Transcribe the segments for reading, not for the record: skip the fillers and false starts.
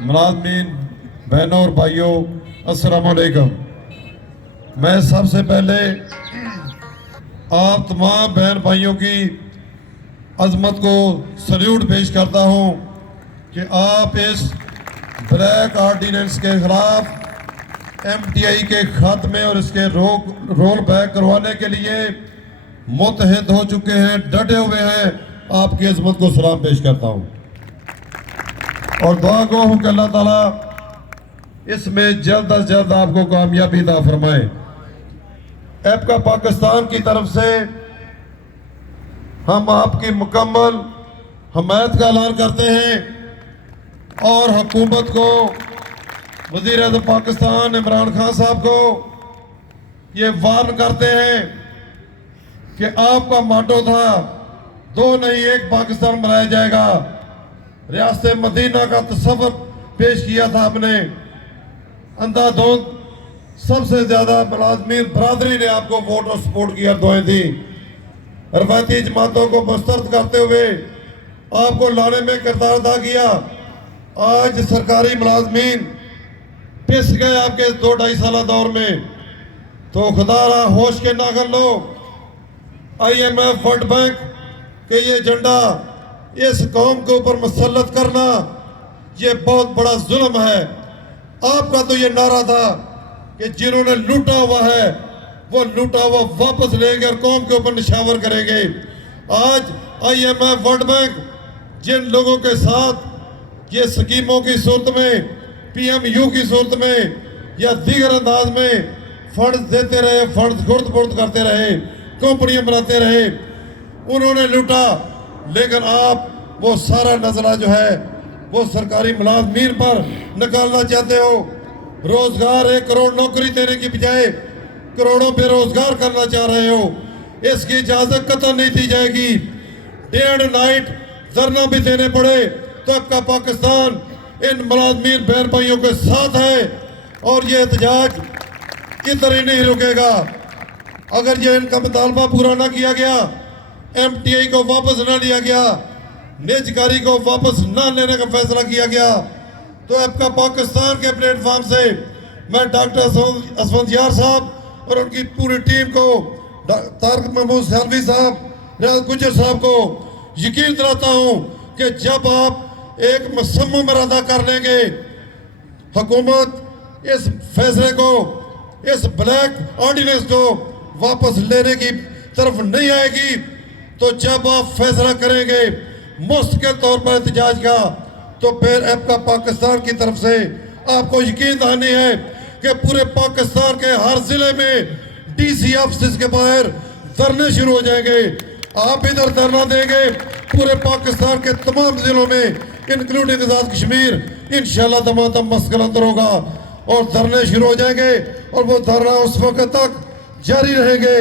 मुलाज़मीन, बहनों और भाइयों, अस्सलाम वालेकुम। मैं सबसे पहले आप तमाम बहन भाइयों की अजमत को सल्यूट पेश करता हूँ कि आप इस ब्लैक आर्डिनेंस के खिलाफ MTI के खात्मे और इसके रोल बैक करवाने के लिए मुतहद हो चुके हैं, डटे हुए हैं। आपकी अजमत को सलाम पेश करता हूँ और दुआ गो हूँ कि अल्लाह ताला इसमें जल्द अज जल्द आपको कामयाबी अता फरमाए। एपका पाकिस्तान की तरफ से हम आपकी मुकम्मल हमायत का ऐलान करते हैं और हुकूमत को, वज़ीर आज़म पाकिस्तान इमरान खान साहब को ये वार्न करते हैं कि आपका मोटो था दो नहीं एक पाकिस्तान बनाया जाएगा। रियासत मदीना का तस्वर पेश किया था आपने, अंधाधुंध सबसे ज्यादा मुलाज़मीन बरादरी ने आपको वोट और सपोर्ट किया, दुआएं दी। रवायती जमातों को मुस्तरद करते हुए आपको लाने में किरदार अदा किया। आज सरकारी मुलाज़मीन पिस गए आपके 2-2.5 साल दौर में, तो खुदारा होश के ना कर लो। IMF, वर्ल्ड बैंक के ये झंडा इस कौम के ऊपर मुसल्लत करना ये बहुत बड़ा जुल्म है। आपका तो ये नारा था कि जिन्होंने लूटा हुआ है वो लूटा हुआ वापस लेंगे और कौम के ऊपर निशावर करेंगे। आज IMF, वर्ल्ड बैंक जिन लोगों के साथ ये स्कीमों की सूरत में, PMU की सूरत में या दीगर अंदाज में फंड देते रहे, फंड गुर्द बुर्द करते रहे, कंपनियां बनाते रहे, उन्होंने लूटा। लेकिन आप वो सारा नजरा जो है वो सरकारी मुलाज़मीन पर निकालना चाहते हो। रोजगार 1 करोड़ नौकरी देने की बजाय करोड़ों बेरोजगार करना चाह रहे हो। इसकी इजाजत कतई नहीं दी जाएगी। डे एंड नाइट धरना भी देने पड़े तो आपका पाकिस्तान इन मुलाज़मीन बहन भाइयों के साथ है और ये एहतजाज इधर ही नहीं रुकेगा। अगर ये इनका मुतालबा पूरा ना किया गया, MTI को वापस ना लिया गया, निजकारी को वापस ना लेने का फैसला किया गया, तो आपका पाकिस्तान के प्लेटफॉर्म से मैं डॉक्टर असफंदियार साहब और उनकी पूरी टीम को, तारक महमूद सैलवी साहब, रियाज गुजर साहब को यकीन दिलाता हूं कि जब आप एक मुसम्मम इरादा कर लेंगे, हुकूमत इस फैसले को, इस ब्लैक ऑर्डिनेंस को वापस लेने की तरफ नहीं आएगी। तो जब आप फैसला करेंगे मुस्तकिल तौर पर एहतजाज का, तो फिर आपका पाकिस्तान की तरफ से आपको यकीन दहानी है कि पूरे पाकिस्तान के हर जिले में DC ऑफिस के बाहर धरने शुरू हो जाएंगे। आप इधर धरना देंगे, पूरे पाकिस्तान के तमाम जिलों में इंक्लूडिंग आज़ाद कश्मीर इंशाल्लाह दमादम मस्कल अंदर होगा और धरने शुरू हो जाएंगे। और वो धरना उस वक्त तक जारी रहेंगे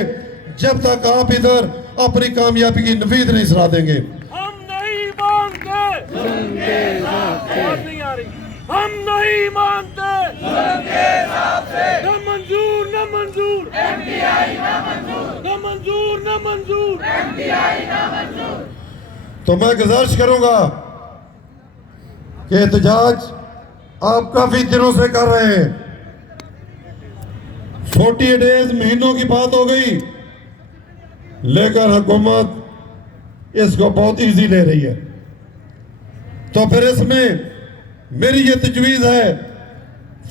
जब तक आप इधर अपनी कामयाबी की नवीद नहीं सुना देंगे। हम नहीं मानते नहीं आ रही, हम नहीं मानते न मंजूर, न मंजूर MTI, न मंजूर, न मंजूर MTI, न मंजूर। तो मैं गुजारिश करूंगा कि एहतजाज आप काफी दिनों से कर रहे हैं, 40 डेज महीनों की बात हो गई, लेकिन हुकूमत इसको बहुत इजी ले रही है। तो फिर इसमें मेरी ये तजवीज़ है,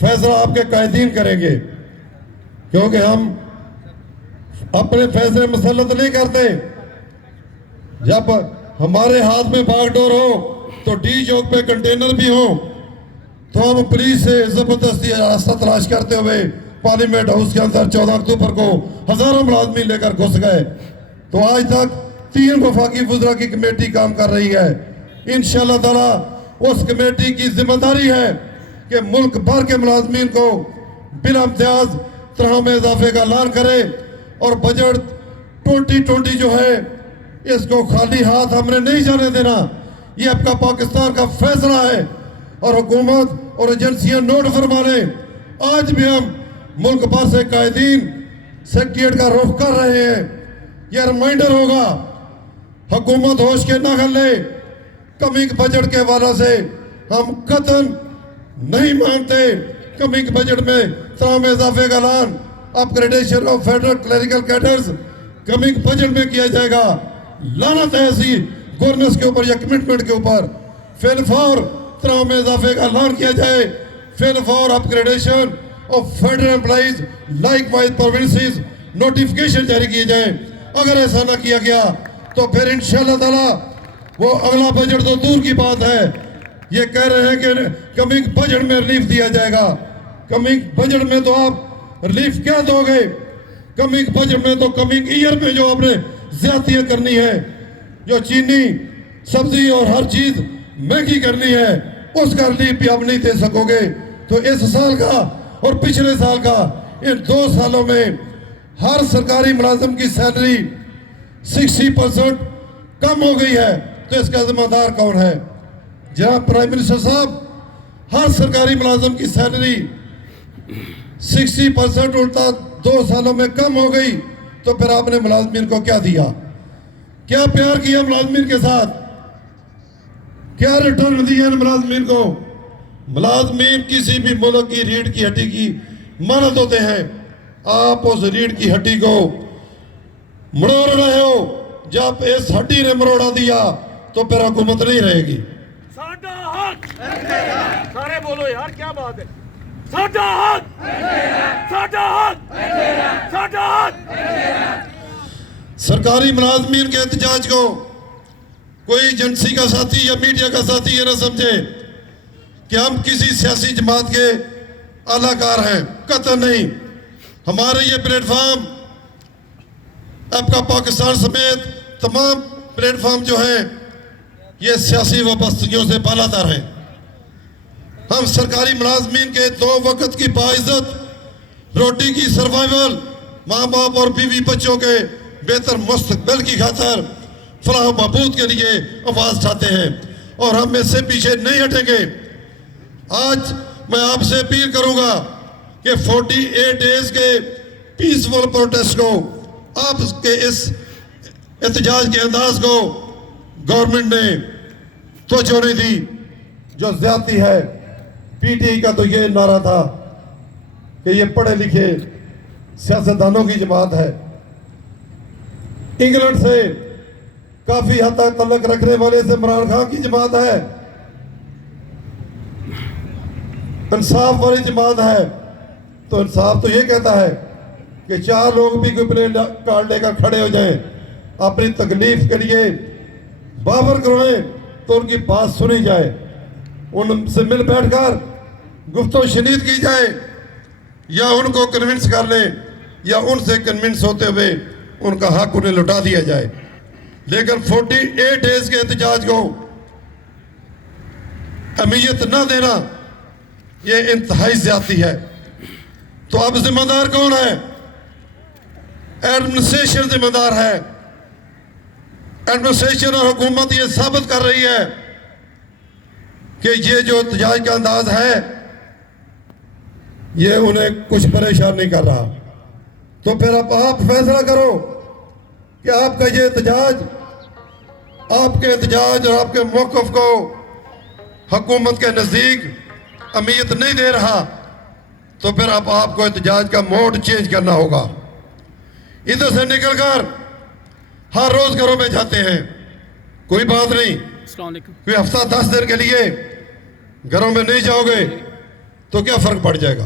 फैसला आपके कायदीन करेंगे, क्योंकि हम अपने फैसले मुसल्लत नहीं करते। जब हमारे हाथ में बागडोर हो तो डी चौक पे कंटेनर भी हो, तो हम पुलिस से जबरदस्ती रास्ता तलाश करते हुए पार्लियामेंट हाउस के अंदर 14 अक्टूबर को हजारों मुलाज़मीन लेकर घुस गए। तो आज तक 3 वफाकी वज़रा की कमेटी काम कर रही है। इंशाअल्लाह ताला उस कमेटी की जिम्मेदारी है कि मुल्क भर के मुलाज़मीन को बिला इम्तियाज तरह में इजाफे का ऐलान करे और बजट 2020 जो है इसको खाली हाथ हमने नहीं जाने देना। ये आपका पाकिस्तान का फैसला है और हुकूमत और एजेंसियां नोट फरमा लें। आज भी हम मुल्क भर से कायदीन सेक्रेटरीट का रुख कर रहे हैं। यह रिमाइंडर होगा, हुकूमत होश के न ले, कमी बजट के हवाले से हम कतन नहीं मानते कमिंग बजट में तमाम इजाफे का ऐलान upgradation of federal clerical cadres coming budget में किया जाएगा। लानत है ऐसी गवर्नेंस के ऊपर या कमिटमेंट के ऊपर। फेल फॉर तमाम इजाफे का ऐलान किया जाए। Fail for upgradation of federal employees like wise provinces notification जारी किए जाए। अगर ऐसा ना किया गया तो फिर इंशाअल्लाह ताला वो अगला बजट तो दूर की बात है, ये कह रहे हैं कि कमिंग बजट में रिलीफ दिया जाएगा। कमिंग बजट में तो आप रिलीफ क्या दोगे? कमिंग बजट में तो कमिंग ईयर में जो आपने ज्यादतियां करनी है, जो चीनी सब्जी और हर चीज महंगी करनी है, उसका रिलीफ भी आप नहीं दे सकोगे। तो इस साल का और पिछले साल का इन 2 सालों में हर सरकारी मुलाजिम की सैलरी 60% कम हो गई है। तो इसका जिम्मेदार कौन है? जनाब प्राइम मिनिस्टर साहब, हर सरकारी मुलाजिम की सैलरी 60% उल्टा 2 सालों में कम हो गई। तो फिर आपने मुलाजमीन को क्या दिया? क्या प्यार किया मुलाजमीन के साथ? क्या रिटर्न दिया मुलाजमीन को? मुलाजमीन किसी भी मुल्क की रीढ़ की हड्डी की मानत होते हैं। आप उस रीढ़ की हड्डी को मरोड़ रहे हो। जब इस हड्डी ने मरोड़ा दिया तो फिर हुकूमत नहीं रहेगी। साडा हक सारे बोलो यार, क्या बात है? साडा हक, साडा हक, साडा हक। सरकारी मुलाजमीन के एहतजाज को कोई एजेंसी का साथी या मीडिया का साथी ये ना समझे कि हम किसी सियासी जमात के अलाकार हैं, कतई नहीं। हमारे ये प्लेटफॉर्म आपका पाकिस्तान समेत तमाम प्लेटफॉर्म जो है ये सियासी वाबस्तगियों से बालातर है। हम सरकारी मुलाजमीन के 2 वक्त की बाइज्जत रोटी की सर्वाइवल, माँ बाप और बीवी बच्चों के बेहतर मुस्तकबिल की खातर फलाह महबूद के लिए आवाज उठाते हैं और हम इससे पीछे नहीं हटेंगे। आज मैं आपसे अपील करूंगा कि 48 डेज के पीसफुल प्रोटेस्ट को, आपके इस एहतजाज के अंदाज को गवर्नमेंट ने तवज्जो नहीं दी, जो ज्यादती है। पीटीआई का तो ये नारा था कि ये पढ़े लिखे सियासतदानों की जमात है, इंग्लैंड से काफी हद तक तल्लक रखने वाले से इमरान खान की जमात है, इंसाफ वाली जमात है। तो इंसाफ तो ये कहता है कि 4 लोग भी कोई प्लेन कार्ड लेकर खड़े हो जाएं, अपनी तकलीफ के लिए बाबर करवाएं तो उनकी बात सुनी जाए, उनसे मिल बैठकर गुफ्तगू शनीद की जाए, या उनको कन्विंस कर ले, या उनसे कन्विंस होते हुए उनका हक उन्हें लौटा दिया जाए। लेकिन 48 डेज के एहतजाज को अहमियत न देना ये इंतहाई ज्यादती है। तो अब जिम्मेदार कौन है? एडमिनिस्ट्रेशन जिम्मेदार है। एडमिनिस्ट्रेशन और हुकूमत ये साबित कर रही है कि ये जो एहतजाज का अंदाज है ये उन्हें कुछ परेशान नहीं कर रहा। तो फिर अब आप फैसला करो कि आपका ये एहतजाज, आपके एहतजाज और आपके मौक़िफ़ को हुकूमत के नज़दीक अहमियत नहीं दे रहा, तो फिर अब आपको एहतजाज का मोड चेंज करना होगा। इधर से निकलकर हर रोज घरों में जाते हैं, कोई बात नहीं, कोई हफ्ता 10 दिन के लिए घरों में नहीं जाओगे तो क्या फर्क पड़ जाएगा?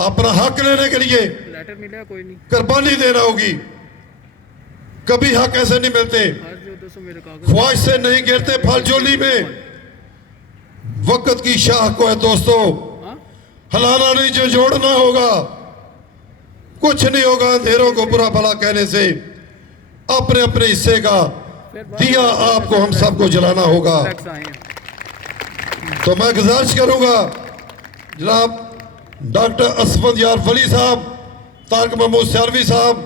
अपना हक लेने के लिए लेटर मिला कोई नहीं, कुर्बानी देना होगी। कभी हक ऐसे नहीं मिलते, ख्वाहिश से नहीं गिरते फल झोली में। वक्त की शाह को है दोस्तों हलाना नहीं, जो जोड़ना होगा। कुछ नहीं होगा अंधेरों को बुरा भला कहने से, अपने अपने हिस्से का दिया आपको हम सबको जलाना होगा। तो मैं गुजारिश करूंगा जनाब डॉक्टर असफद यार वली साहब, तारक महमूद सियालवी साहब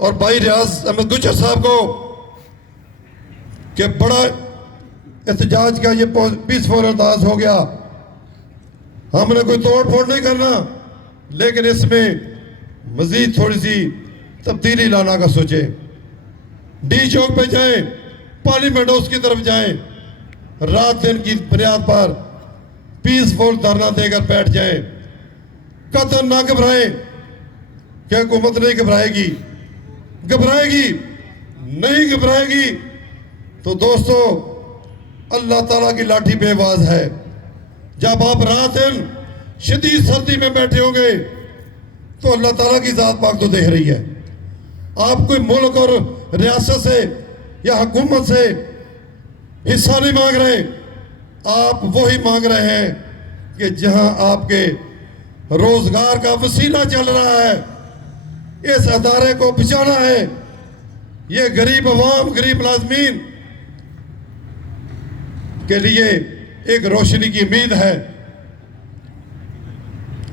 और भाई रियाज अहमद गुजर साहब को कि बड़ा एहतजाज का ये पीसफुल अंदाज हो गया। हमने कोई तोड़ फोड़ नहीं करना, लेकिन इसमें मजीद थोड़ी सी तब्दीली लाना का सोचे। डी चौक पे जाएं, पार्लियामेंट हाउस की तरफ जाएं, रात दिन की बुनियाद पर पीसफुल धरना देकर बैठ जाए। कतई ना घबराए, क्या हुकूमत नहीं घबराएगी? घबराएगी नहीं घबराएगी तो दोस्तों अल्लाह ताला की लाठी बेवाज है। जब आप रात दिन शदीद सर्दी में बैठे होंगे तो अल्लाह ताला की जात पाक तो देख रही है। आप कोई मुल्क और रियासत से या हुकूमत से हिस्सा नहीं मांग रहे, आप वही मांग रहे हैं कि जहां आपके रोजगार का वसीला चल रहा है, इस अदारे को बचाना है। ये गरीब अवाम, गरीब मुलाजमीन के लिए एक रोशनी की उम्मीद है,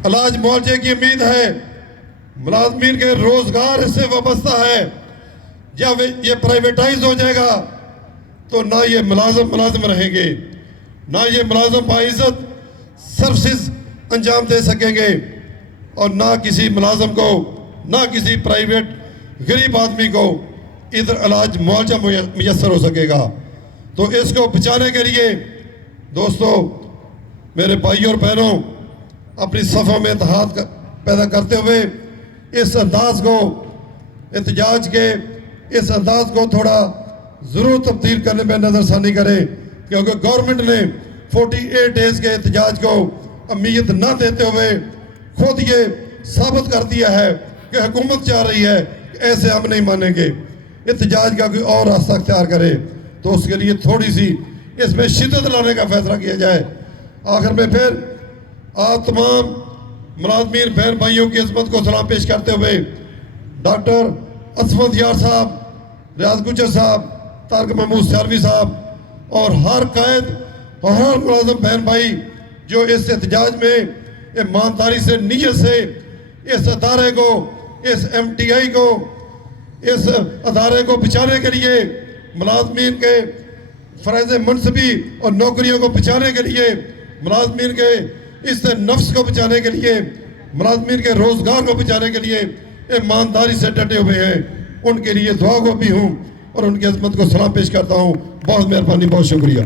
इलाज मुआवजे की उम्मीद है, मुलाजमीन के रोजगार इससे वाबस्ता है। जब ये प्राइवेटाइज हो जाएगा तो ना ये मुलाजिम रहेंगे, ना ये मुलाजिम बाइज्जत सर्विसेज अंजाम दे सकेंगे और ना किसी मुलाजिम को, ना किसी प्राइवेट गरीब आदमी को इधर इलाज मुआवजा मुयसर हो सकेगा। तो इसको बचाने के लिए दोस्तों, मेरे भाइयों और बहनों, अपनी सफ़ों में इत्तेहाद पैदा करते हुए इस अंदाज को, एहतजाज के इस अंदाज को थोड़ा ज़रूर तब्दील करने में नज़रसानी करें, क्योंकि गवर्नमेंट ने 48 डेज़ के एहतजाज को अहमियत न देते हुए खुद ये साबित कर दिया है कि हुकूमत चाह रही है कि ऐसे हम नहीं मानेंगे, एहतजाज का कोई और रास्ता अख्तियार करे। तो उसके लिए थोड़ी सी इसमें शिद्दत लाने का फैसला किया जाए। आखिर में फिर आप तमाम मुलाजमीन बहन भाइयों की इज़्ज़त को सलाम पेश करते हुए डॉक्टर असमत यार साहब, रियाज गुजर साहब, तारक महमूद सियालवी साहब और हर कायद और हर मुलाजिम बहन भाई जो इस एहतजाज में ईमानदारी से, नीयत से इस अदारे को, इस MTI को, इस अदारे को बचाने के लिए, मुलाजमीन के फ़राइज़ मनसबी और नौकरियों को बचाने के लिए, मुलाजमीन के इस नफ्स को बचाने के लिए, मुलाजमीन के रोज़गार को बचाने के लिए ईमानदारी से डटे हुए हैं, उनके लिए दुआ को भी हूँ और उनकी अज़मत को सलाम पेश करता हूँ। बहुत मेहरबानी, बहुत शुक्रिया।